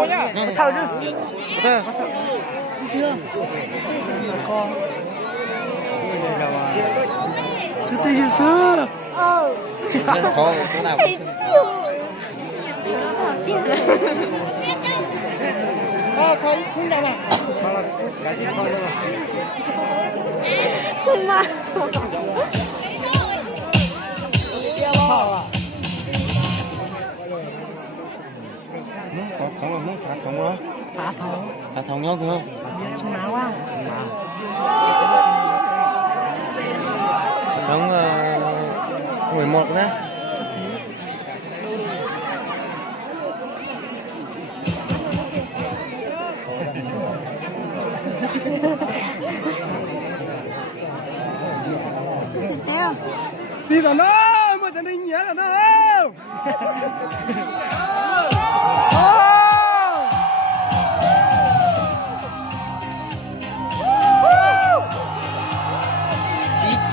thầu nhá. Thầu chứ. Có thầu. Chưa. Con. Đây là sư tây sư sư. Khó chỗ nào cũng thấy không đâu mà. Hoặc là cái gì thôi đâu mà. Không mà. Có thống là muốn phá thống đó. Phá thống nhau thôi. Xong nào quá. Phá thống 11 đấy. Đi vào nó, mà tao đi nhớ là nó.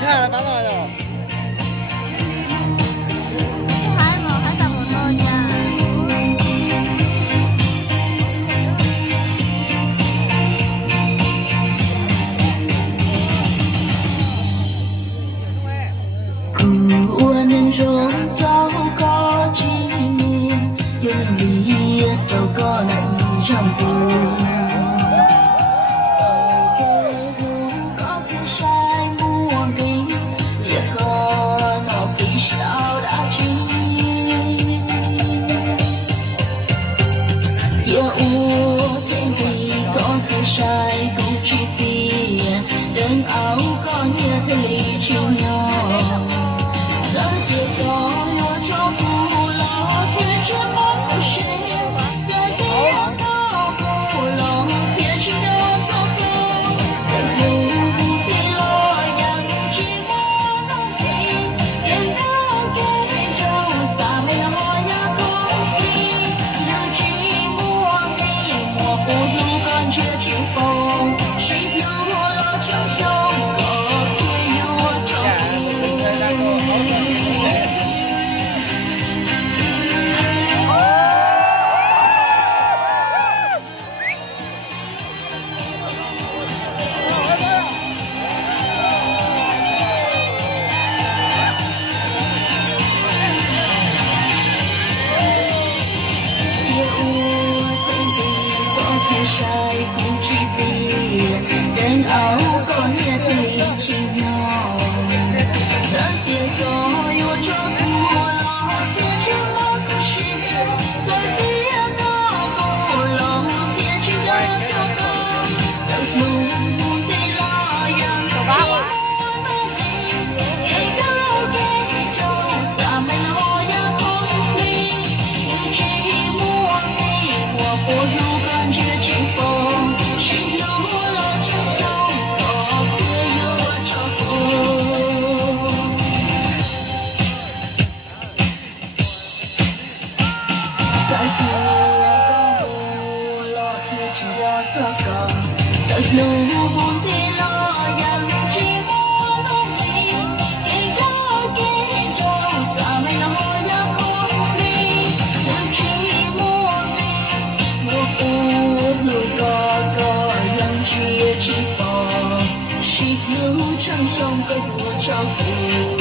Cha là bắn rồi rồi. rộn rau có chi dân lý đâu có nặng trong vườn có cái sai muôn đi chỉ có nó khi sao đã chi chỉ u tên vì có cái sai cũng chỉ vì đơn áo có như thế lý chiều nhỏ sai cũng chỉ vì đàn áo có nghe thấy chỉ nhỏ đã tiếc có yêu cho cô lo phía trước mắt chỉ rồi tiếc nó cô lo phía trước mắt cho cô giấc mơ thì lo yang chỉ muốn nó ngày cao cái trong xa mây nó ya con đi chỉ muốn đi mùa phố du con chưa chỉ Hãy subscribe cho kênh Ghiền Mì Gõ để không bỏ lỡ những video hấp dẫn.